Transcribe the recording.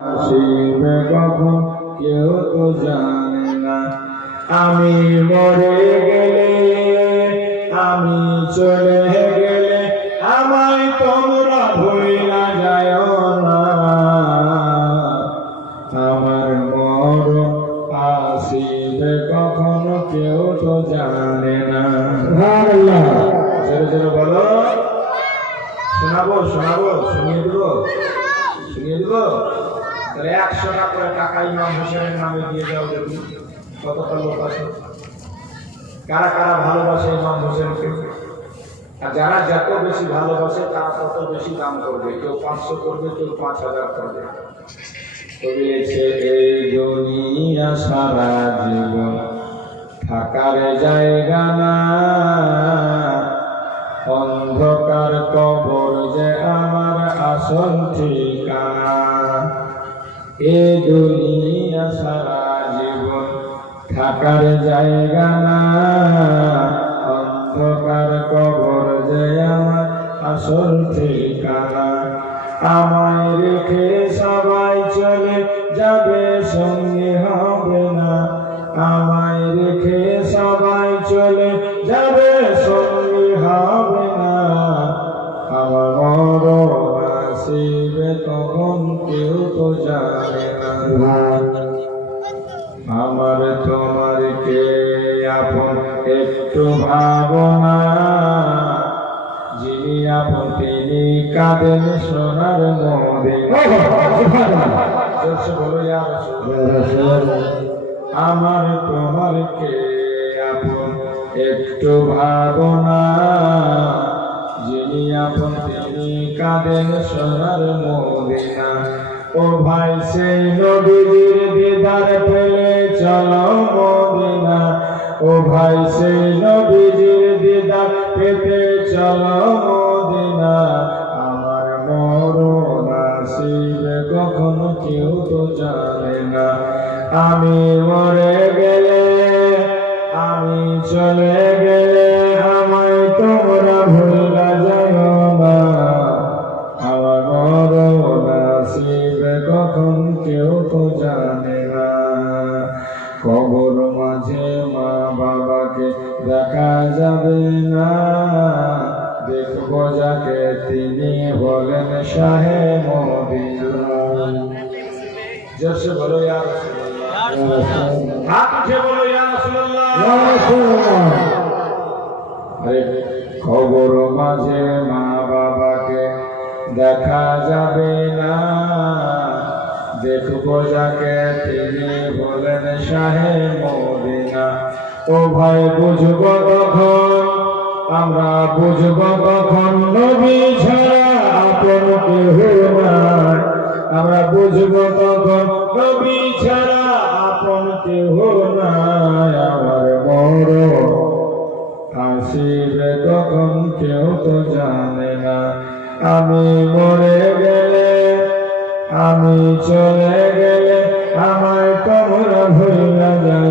আসিবে কখন কেউ তো জানে না। আমি মরে গেলে, আমি চলে গেলে আমায় তোমরা ভুইলা যায় না। আমার মরণ আসিবে কখন কেউ তো জানে না। জোরে জোরে বলো। শোনাবো শোনাবো, শুনিয়ে দিব, শুনিয়ে দিব। তাহলে 100 টাকা ইমাম হোসেনের নামে দিয়ে দাও। দেখুন কতটা লোক আছে, কারা কারা ভালোবাসে ইমাম হোসেনকে। আর যারা যত বেশি ভালোবাসে তারা তত বেশি দাম করবে। কেউ 500 করবে, কেউ 5000 করবে। কবি লিখছে, এই দুনিয়া সারা জীবন থাকার জায়গা না, অন্ধকার কবর যে আমার আসল ঠিকানা। এ দুনিয়া সারা জীবন থাকার জায়গা না, অন্ধকার কবর যে আমার আসল ঠিকানা। আমায় রেখে সবাই চলে যাবে, সঙ্গে হবে না। আমায় রেখে সবাই চলে যাবে, সঙ্গে হবে না। আমার মরণ আসিবে কখন কেউ তো জানে না। আমার তোমার কে আপন একটু ভাবনা, যিনি আপন তিনি কাঁদেন সোনার মদিনা। বলো ইয়া রাসূল। আমার তোমার কে আপন একটু ভাবনা, যিনি আপন তিনি কাঁদেন সোনার মদিনা। ও ভাই সেই নবীর দিদার পেলে চলো মদিনা। ও ভাই সেই নবীর দিদার পেতে চলো মদিনা। আমার মরণ আসিবে কখন কেউ তো জানে না। আমি মরে গেলে, আমি চলে গেলে আমায় তোমরা ভুলা যায় না। আমার মরণ আসিবে কখন কেউ তো জানে না। কবর মাঝে মা বাবাকে দেখা যাবে না, দেখবো যাকে তিনি বলেন শাহে মদিনা। জোরসে বলো ইয়া রাসূলুল্লাহ। হাত উঠে বলো ইয়া রাসূলুল্লাহ। কবর মাঝে মা বাবাকে দেখা যাবে না, দেখবো যাকে তিনি বলেন শাহে মদিনা। ও ভাই বুঝবো তখন, আমরা বুঝবো তখন নবী ছাড়া আপন কেউ নাই। আমরা বুঝবো তখন নবী ছাড়া আপন কেউ নাই। আমার মরণ আসিবে কখন কেউ তো জানে না। আমি মরে গেলে, আমি চলে গেলে আমায় তোমরা ভুলা যায়